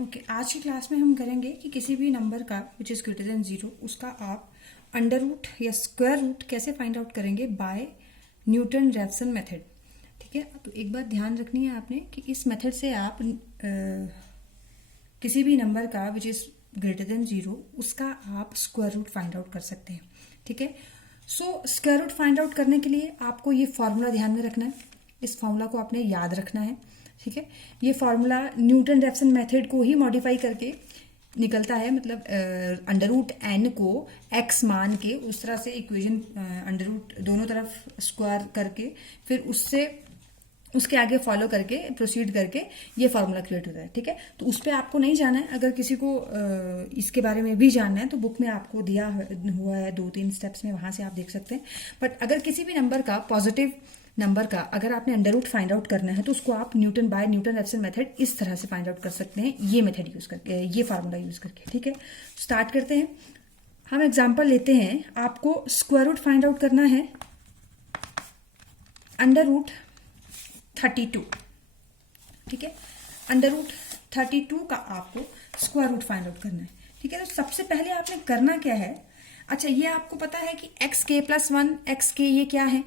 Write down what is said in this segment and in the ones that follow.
Okay आज की class में हम करेंगे कि किसी भी नंबर का विच इज़ ग्रेटर देन 0 उसका आप अंडर रूट या स्क्वायर रूट कैसे फाइंड आउट करेंगे बाय न्यूटन रैप्सन मेथड। ठीक है, तो एक बात ध्यान रखनी है आपने कि इस मेथड से आप किसी भी नंबर का विच इज़ ग्रेटर देन 0 उसका आप स्क्वायर रूट फाइंड आउट कर सकते हैं। ठीक है, so square root find out करने के लिए आपको ये फॉर्मूला ध्यान में रखना है, इस फॉर्मूला को आपने याद रखना है। ठीक है, ये फॉर्मूला न्यूटन रैप्सन मेथड को ही मॉडिफाई करके निकलता है, मतलब अंडर रूट एन को एक्स मान के उस तरह से इक्वेशन अंडर रूट दोनों तरफ स्क्वायर करके फिर उससे उसके आगे फॉलो करके प्रोसीड करके ये फार्मूला क्रिएट होता है। ठीक है, तो उस पर आपको नहीं जाना है। अगर किसी को इसके बारे में भी जानना है तो बुक में आपको दिया हुआ है 2-3 स्टेप्स में, वहां से आप देख सकते हैं। बट अगर किसी भी नंबर का पॉजिटिव नंबर का अगर आपने अंडर रूट फाइंड आउट करना है तो उसको आप न्यूटन रैप्सन मेथड इस तरह से फाइंड आउट कर सकते हैं, ये मेथड यूज करके, ये फार्मूला यूज करके। ठीक है, स्टार्ट करते हैं। हम एग्जांपल लेते हैं, आपको स्क्वायर रूट फाइंड आउट करना है अंडर रूट 32। ठीक है, अंडर रूट 32 का आपको स्क्वायर रूट फाइंड आउट करना है। ठीक है, तो सबसे पहले आपने करना क्या है, अच्छा ये आपको पता है कि एक्स के प्लस 1 एक्स के ये क्या है,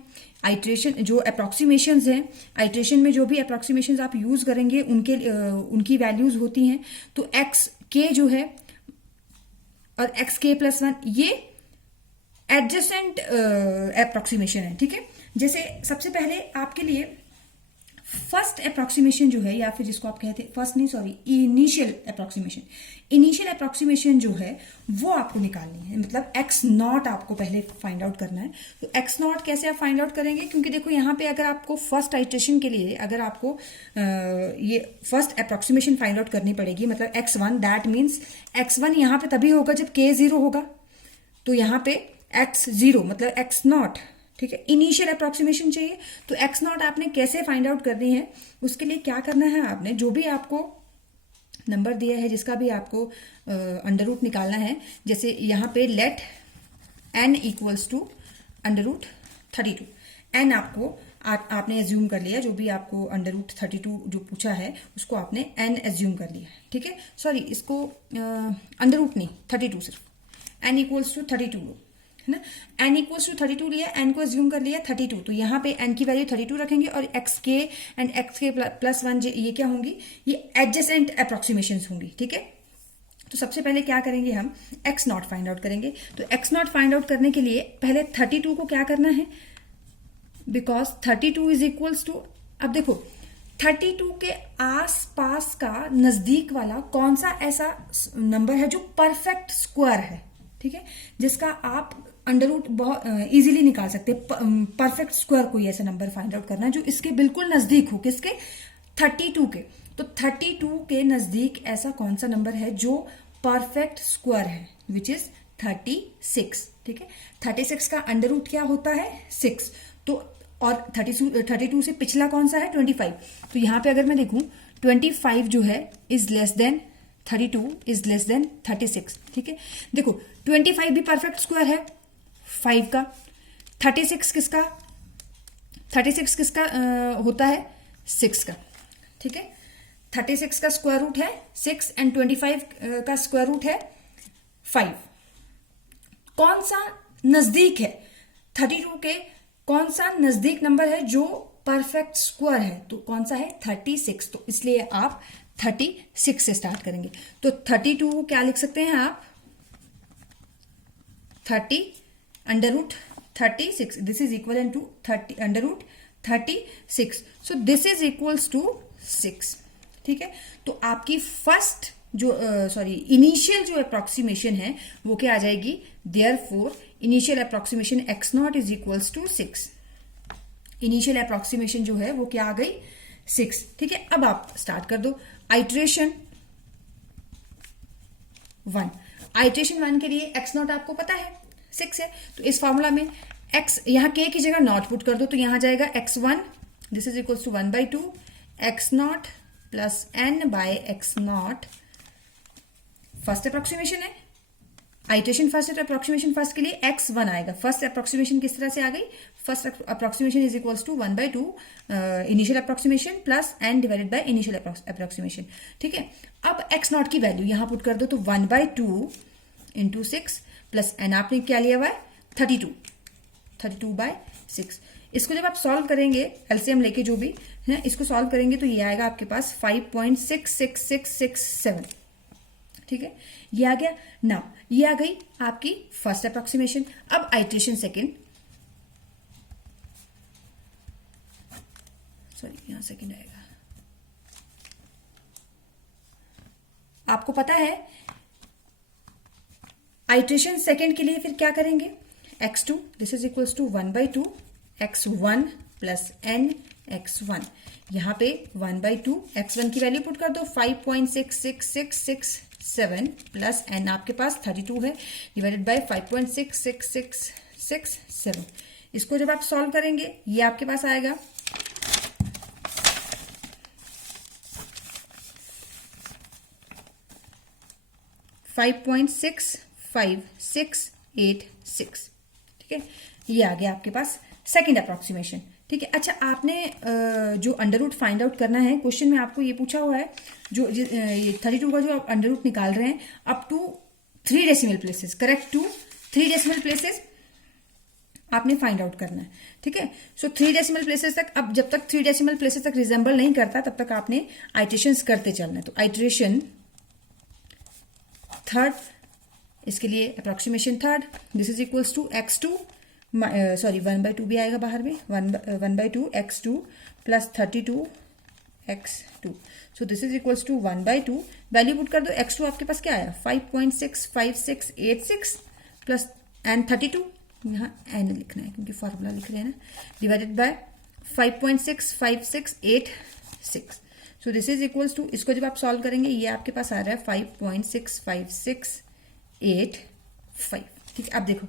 आइट्रेशन जो अप्रोक्सीमेशन हैं, आइट्रेशन में जो भी अप्रोक्सीमेशन आप यूज करेंगे उनकी वैल्यूज होती हैं। तो एक्स के जो है और एक्स के प्लस 1 ये एडजेसेंट अप्रोक्सीमेशन है। ठीक है, जैसे सबसे पहले आपके लिए फर्स्ट अप्रोक्सीमेशन जो है, या फिर जिसको आप कहते हैं फर्स्ट नहीं सॉरी इनिशियल अप्रोक्सीमेशन जो है वो आपको निकालनी है, मतलब एक्स नॉट आपको पहले फाइंड आउट करना है। तो एक्स नॉट कैसे आप फाइंड आउट करेंगे, क्योंकि देखो यहाँ पे अगर आपको फर्स्ट आइट्रेशन के लिए अगर आपको ये फर्स्ट अप्रोक्सीमेशन फाइंड आउट करनी पड़ेगी, मतलब x1 दैट मीन्स x1 यहाँ पे तभी होगा जब k 0 होगा, तो यहाँ पे x 0 मतलब x नॉट। ठीक है, इनिशियल अप्रोक्सीमेशन चाहिए, तो एक्स नॉट आपने कैसे फाइंड आउट करनी है, उसके लिए क्या करना है, आपने जो भी आपको नंबर दिया है जिसका भी आपको अंडर रूट निकालना है, जैसे यहाँ पे let n equals to under root 32। N आपको आपने एज्यूम कर लिया, जो भी आपको अंडर रूट 32 जो पूछा है उसको आपने n एज्यूम कर लिया। ठीक है, सॉरी इसको अंडर रूट नहीं 32 सिर्फ n इक्वल्स टू 32 लो, है ना। n इक्वल्स टू 32 लिया, n को एज्यूम कर लिया 32, तो यहाँ पे n की वैल्यू 32 रखेंगे और एक्स के एंड एक्स के प्लस 1 ये क्या होंगी, ये एडजेसेंट अप्रोक्सीमेशन होंगी। ठीक है, तो सबसे पहले क्या करेंगे, हम एक्स नॉट फाइंड आउट करेंगे। तो एक्स नॉट फाइंड आउट करने के लिए पहले 32 को क्या करना है, बिकॉज 32 इज इक्वल्स टू, अब देखो 32 के आस पास का नजदीक वाला कौन सा ऐसा नंबर है जो परफेक्ट स्क्वायर है। ठीक है, जिसका आप अंडर रूट बहुत इजीली निकाल सकते हैं। परफेक्ट स्क्वायर कोई ऐसा नंबर फाइंड आउट करना है जो इसके बिल्कुल नजदीक हो, किसके, 32 के। तो 32 के नजदीक ऐसा कौन सा नंबर है जो परफेक्ट स्क्वायर है, विच इज 36। ठीक है, 36 का अंडर रूट क्या होता है 6, तो और 32 से पिछला कौन सा है 25। तो यहां पे अगर मैं देखूं 25 जो है is less than 32 is less than 36। ठीक है, देखो 25 भी परफेक्ट स्क्वायर है 5 का, 36 किसका होता है 6 का। ठीक है, 36 का स्क्वायर रूट है 6 एंड 25 का स्क्वायर रूट है 5। कौन सा नजदीक है 32 के, कौन सा नजदीक नंबर है जो परफेक्ट स्क्वायर है, तो कौन सा है 36। तो इसलिए आप 36 से स्टार्ट करेंगे। तो 32 को क्या लिख सकते हैं आप 30 under root 36, this is equal to 30 under root 36, so this is equals to 6। ठीक है, तो आपकी फर्स्ट जो इनिशियल जो अप्रोक्सीमेशन है वो क्या आ जाएगी, therefore initial approximation x naught is equals to 6। Initial approximation जो है वो क्या आ गई 6। ठीक है, अब आप स्टार्ट कर दो आइट्रेशन 1। आइट्रेशन 1 के लिए एक्स नॉट आपको पता है 6 है, तो इस फॉर्मूला में x यहाँ k की जगह नॉट पुट कर दो, तो यहां जाएगा x1 this is equals to 1/2 x naught plus n by x naught. First approximation है, आइट्रेशन फर्स्ट है तो अप्रोक्सीमेशन फर्स्ट के लिए x1 आएगा। फर्स्ट अप्रोक्सीमेशन किस तरह से आ गई, first approximation is equals to 1/2 initial approximation plus n divided by initial approximation. ठीक है, अब x0 की वैल्यू यहां पुट कर दो तो 1/2 इंटू 6 प्लस n आपने क्या लिया हुआ है 32/6। इसको जब आप सॉल्व करेंगे एलसीएम लेके जो भी है इसको सॉल्व करेंगे तो ये आएगा आपके पास 5.66667। ठीक है, ये आ गया। नाउ ये आ गई आपकी फर्स्ट अप्रोक्सीमेशन। अब आइट्रेशन सेकंड, सॉरी यहां सेकंड आएगा। आपको पता है आइट्रेशन सेकंड के लिए फिर क्या करेंगे, x2 this is equals to 1/2 x1 plus n x1। यहां पे 1/2 x1 की वैल्यू पुट कर दो 5.66667 प्लस n आपके पास 32 है डिवाइडेड बाय 5.66667। इसको जब आप सॉल्व करेंगे ये आपके पास आएगा 5.65686। ठीक है, ये आ गया आपके पास सेकंड अप्रोक्सीमेशन। ठीक है, अच्छा आपने जो अंडर रूट फाइंड आउट करना है, क्वेश्चन में आपको ये पूछा हुआ है जो ये 32 का जो आप अंडर रूट निकाल रहे हैं up to 3 decimal places, correct, to 3 decimal places आपने फाइंड आउट करना है। ठीक है, सो 3 डेसिमल प्लेसेस तक, अब जब तक 3 डेसिमल प्लेसेस तक रिजेंबल नहीं करता तब तक आपने आइट्रेशंस करते चलना है। तो आइट्रेशन थर्ड, इसके लिए approximation third, this is equals to x2 sorry 1/2 भी आएगा बाहर में 1/2 x2 plus 32 x2। So this is equals to 1/2, value put कर दो। x2 आपके पास क्या आया 5.65686 प्लस n 32, यहाँ n लिखना है क्योंकि फॉर्मूला लिख रहे हैं ना, divided by 5.65686। So this is equals to, इसको जब आप सॉल्व करेंगे ये आपके पास आ रहा है 5.65685। ठीक है, अब देखो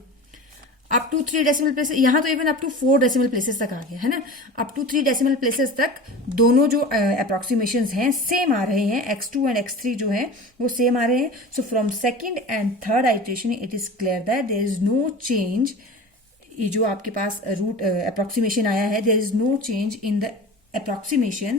अप टू 3 डेसिमल प्लेसेस, यहां तो even up to 4 decimal places तक आ गया है ना। अप टू 3 डेसिमल प्लेसेस तक दोनों जो अप्रोक्सीमेशंस हैं सेम आ रहे हैं, x2 एंड x3 जो है वो सेम आ रहे हैं। So from second and third iteration it is clear that there is no change, ये जो आपके पास रूट अप्रोक्सीमेशन आया है, there is no change in the approximation